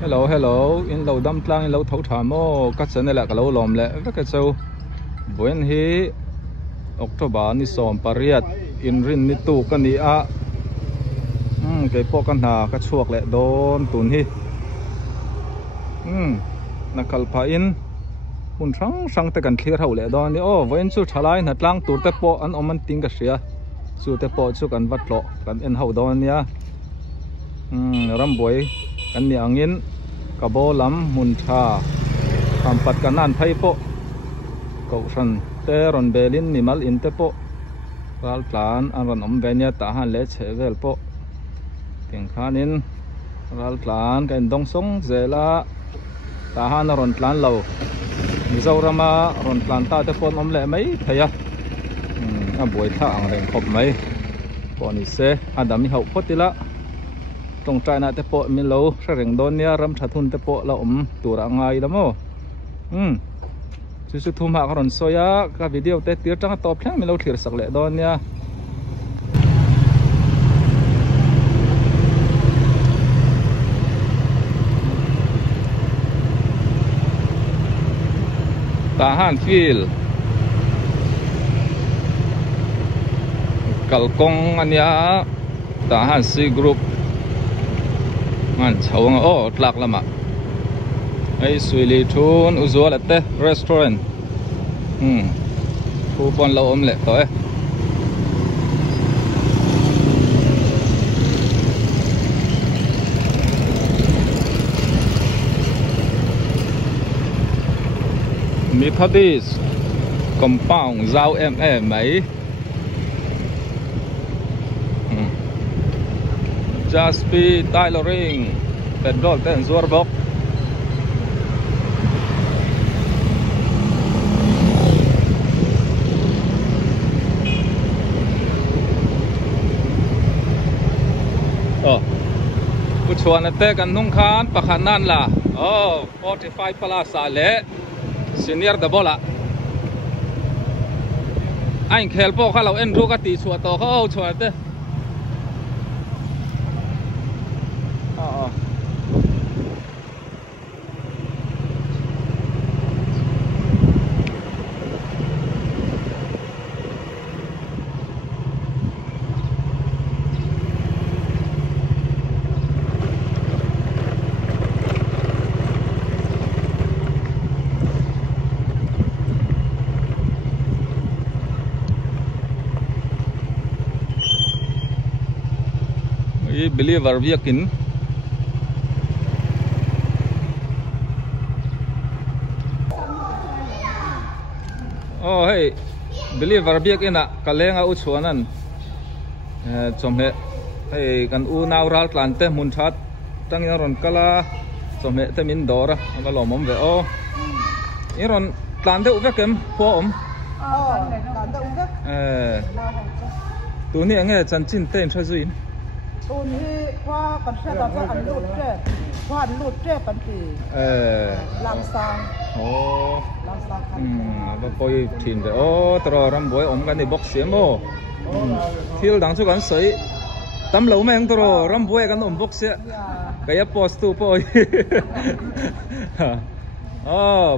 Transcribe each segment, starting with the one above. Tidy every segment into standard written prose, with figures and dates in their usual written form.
Hello, hello. In lâu đâm tlang in lâu thấu thảm ô các chân này là cái lâu lòm lệ với cái châu buổi hi October ni som pariat in rin ni tu kan ni a cái po kan na cái chuộc lệ đón tun hi na kalpa in hun sang te kan clear hậu lệ đón ni ô với chu thalai na tlang tur te po an oman ting ka sia chu te po chu kan vat lo kan en hậu đón nia ram boy kan ni angin kabo lam mun tha kampat kanan phai po ko san te ron belin nimal in te po ral plan an ron om venia ta han le chevel po ting khanin ral plan kan dong song zela ta han ron plan lo mizorama ron plan ta te pon om le mai thaya a boi tha ang reng khop mai po ni se adam ni hau photila tong trai na te po min lo sa reng don nia ram thatun te po la tura ngai lamo chu thum ha ron soya ka video te tir tang top thang min lo thir sak le don nia ta han fil kalkong ania ta han si group man chawang o tlak lama ai suili thun uzual ate restaurant khu pon lo om le to e Methodist compound giao em mấy Jaspi tailoring petrol ten zuarbok chuan ate kan nung khan pakhanan la 45 palasa le senior the bola anh khel po kha lo en ru ka ti chua to kho chuan ate believer viakin hey believer viakin a kalenga u chuanan chomhe hey kan u naural tlante mun that tangin ron kala chomhe te min dora ka lomom ve o iron tlante u vekem po om tlante u vek tu ni ange chanchin ten thazuin tu ni qua kan se da an lut che qua an lut che kan ti lang sang lang sang ba koi thin de tro ram boi om kan ni box siamo thil dang chu kan sei tam lo meng tro ram boi kan om box se kaya post tu po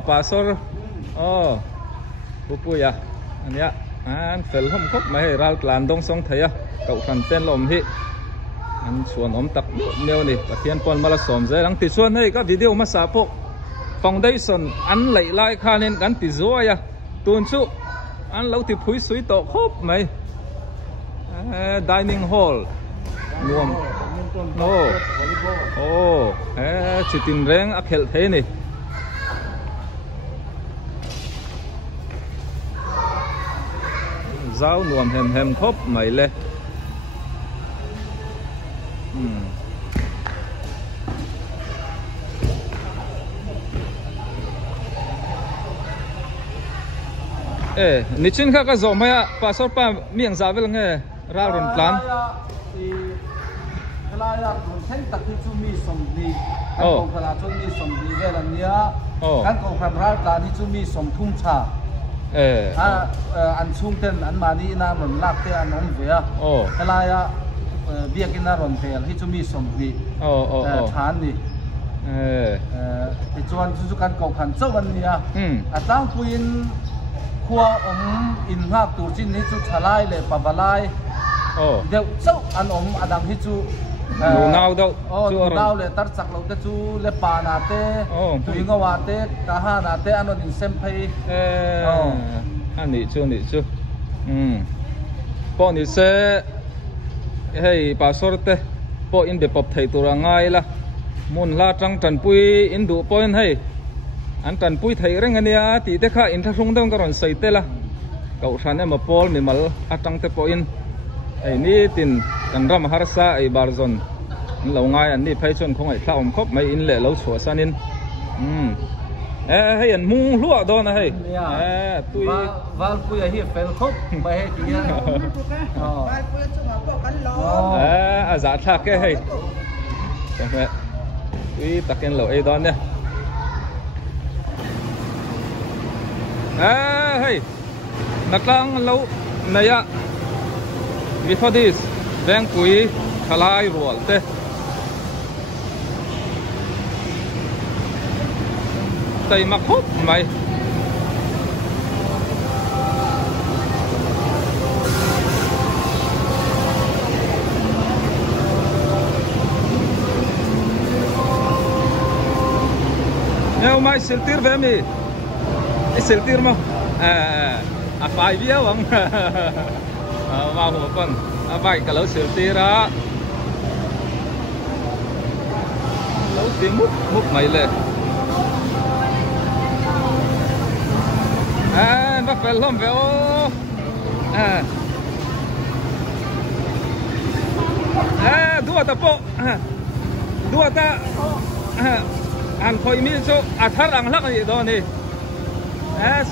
pasor pupuya ania an fel hom khop mai ral plan dong song thaya kau khan ten lom hi an chuan om tak neu ni pathian pon mala som ze lang ti chuan hei ka video ma sa po foundation an lei lai khanin kan ti zoya tun chu an lo ti phui sui to khop mai dining hall nuam chitin reng a khel the ni zau nuam hem khop mai le nichin kha ka zo maya pastor pa miang zavel nge ra ron plan kala ya theng tak chu mi som ni kan ko kala chu mi som ni velan nia kan ko khan ra ta ni chu mi som thum cha an chung ten an mani na ron lak te an om ve a kala ya biakin na ron tel hi chu mi som ni than ni thì chuan chú can cầu khẩn châu anh nia tang puin khua in ngak tur chin hi chu thalai le pavalai deuh châu an adang hi chu lu nau đâu lu nau le tar chak lo te chu le pa na te tuinga wa te ka ha na te anon in sem phei anh chu po ni se hey pa sorte po in be pop thei tur angai la mun la trăng trần pui in du point hey an trần pui thei reng ania ti te kha in thung dong karon sei te la cậu san em pol mi mal a trăng te point ai ni tin kan ram har sa ai barzon lo ngai an ni phai chon khong ai thlaum khop mai in le lo chua sanin hey an mung lua do na hey tui val pui hi fel khop mai he ti ya val pui chu ma po kan lo a za thak ke hey tui taken lo ai don ne hey natlang lo naya before this bang pui thalai rual te tay mặc hút mày nhau mai siltir về mi siltir mà phải biết không vào một con vậy cả lâu siltir đó lâu tiếng múc mày lên nó phải lom về dua ta po dua ta an khoi mi so athar ang lak ni do ni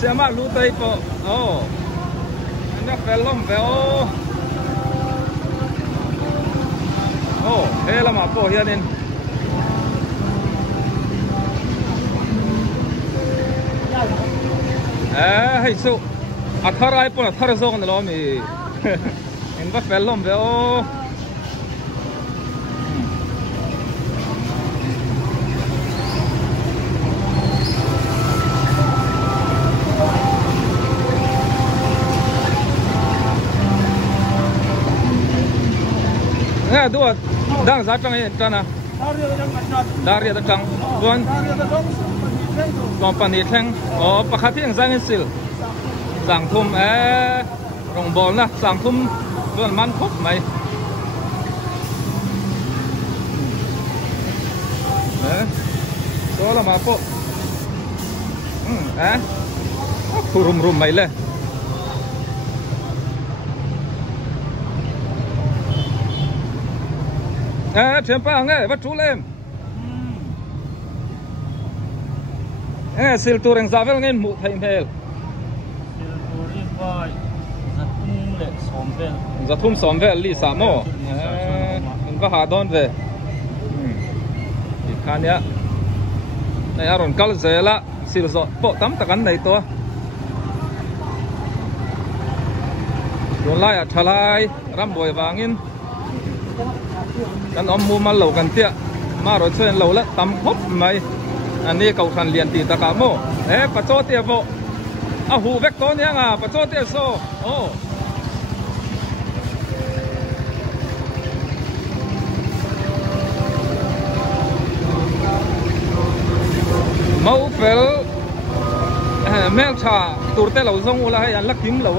sema lu tai po nó phải lom về thế là mà po hian in hay số athar ai po athar zong lo mi in va fel lom ve nghe đua đang giá trăng ấy trăng à Daria da trăng tuan company thang pakhat yang zang sil zang thum rong bol na zang thum tuan man khop mai so la ma po rum mai le thiam pa nge va chu lem sil tu reng zavel ngen mu thai mel sil tu ri vai zathum somvel li sa mo in va ha don ve khania nei aron kal zela sil zo po tam takan nei to don lai a thalai ram boi wangin kan mu mal lo kan tia ma ro chen lo la tam khop mai anh đi cầu thành liền thì ta cả mô bà cho tiền vô hù vét có nhá bà cho tiền số mẫu phèl mel trà tụt tay lẩu rong là hay ăn lắc tím lẩu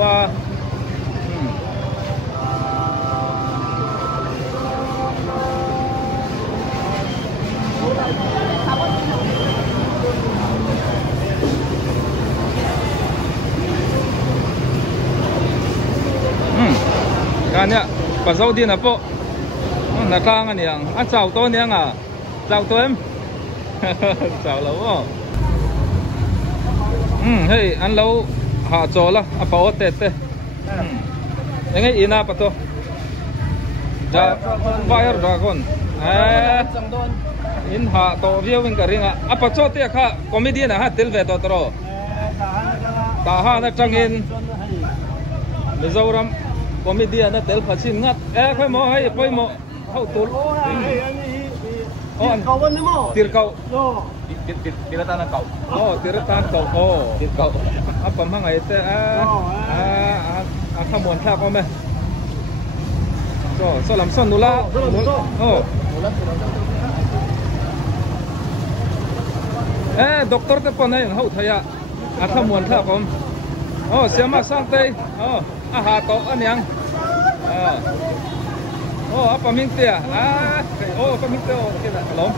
anh ạ, bà dâu đi nè po, nè cang anh nhang, chào tôi nhang chào tôi em, chào lâu hey anh lâu hạ cho la, bảo tết tết, anh ấy ina pa to, ja Fire Dragon, in hạ to viewing cái ringa, apa cho tiệt ha, comedian ha tel về to tro, ta ha na trangin, Mizoram comedian na tel pachin ngat khoi mo hay poi mo hau tul cậu vẫn đấy mà tiền cậu tiền ta là cậu tiền ta cậu tiền cậu phẩm hàng ngày thế tham muốn theo con mẹ rồi làm son nula doktor te pon này hậu thầy ạ tham muốn theo con xem mà sang tây hà cậu anh yang apa minta ya? Apa minta? Okey tak? Belum.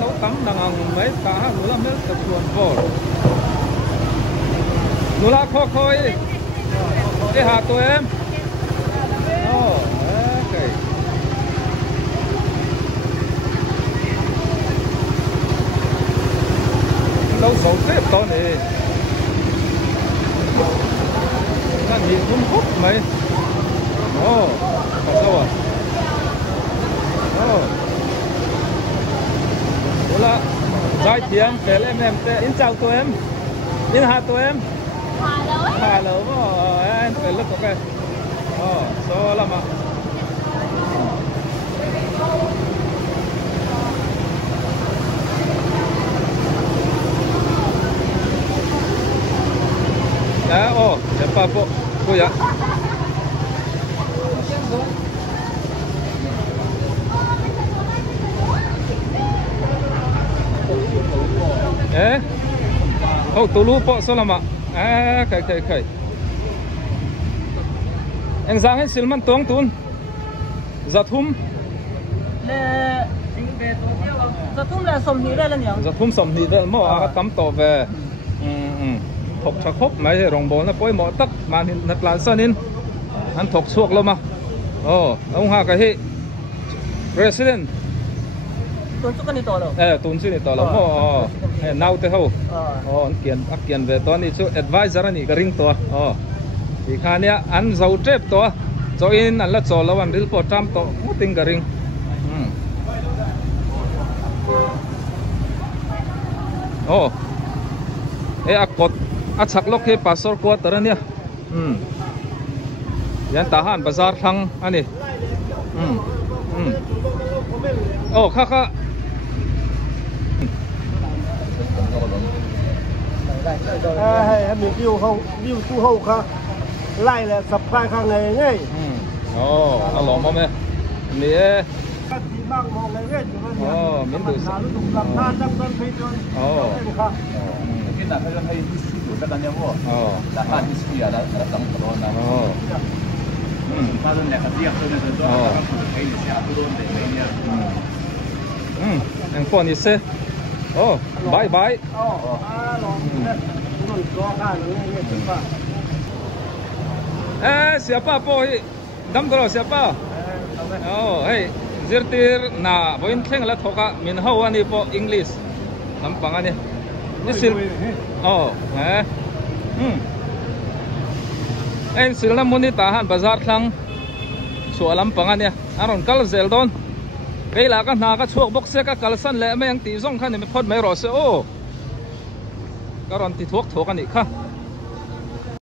Lâu tắm dengan mấy cả nula mấy tập tuần bol. Nula khoi. Hà tụi em. Okay. Lâu sầu tiếp đó này. Nó nhìn cũng hút mấy. Sao à? Là giải tiếng để em in chào tụi em. In hà tụi em. Hello. Em phải look okay. So lama. Siapa po ya? Tulu po selama. Kai. Anh Giang hết silman tuang tun. Zathum. Zathum là sầm hỉ đây là nhỉ? Zathum sầm hỉ đây mà tắm tàu về. Thọc chặt khóc mấy rồng bồn nó bôi mỏ tắc màn hình nát lan sơn in anh thọc suộc luôn mà ông hà cái hệ resident tuần trước cái to rồi tuần trước này to lắm nào thế hậu anh kiện về toán đi chú advisor này cái ring to thì khai nhá anh giàu trép to cho in anh là cho lâu anh report trăm to một tiếng cái ring akot achak lok he pastor ko tarania yan tahan bazar thang ani kha mình view tu hậu kha lại là subscribe kha ngày ngay alo mom nè nè mình đủ làm than trong cơn phi trơn là phải hay các anh em mua là hai cái là tầm đó là ba đôi này là tiếc thôi nên tôi thấy sẽ tôi đôi để mấy nha anh con đi xe bye siapa po dam dolo siapa hey zirtir na boin theng la thoka min ho ani po English nampang ani sil en sil na muni tahan bazar thlang so alam pangan ya aron kal zel don keila ka na ka chuak box se ka kalsan le me ang ti zong khan me phot me ro se karon ti thok ani kha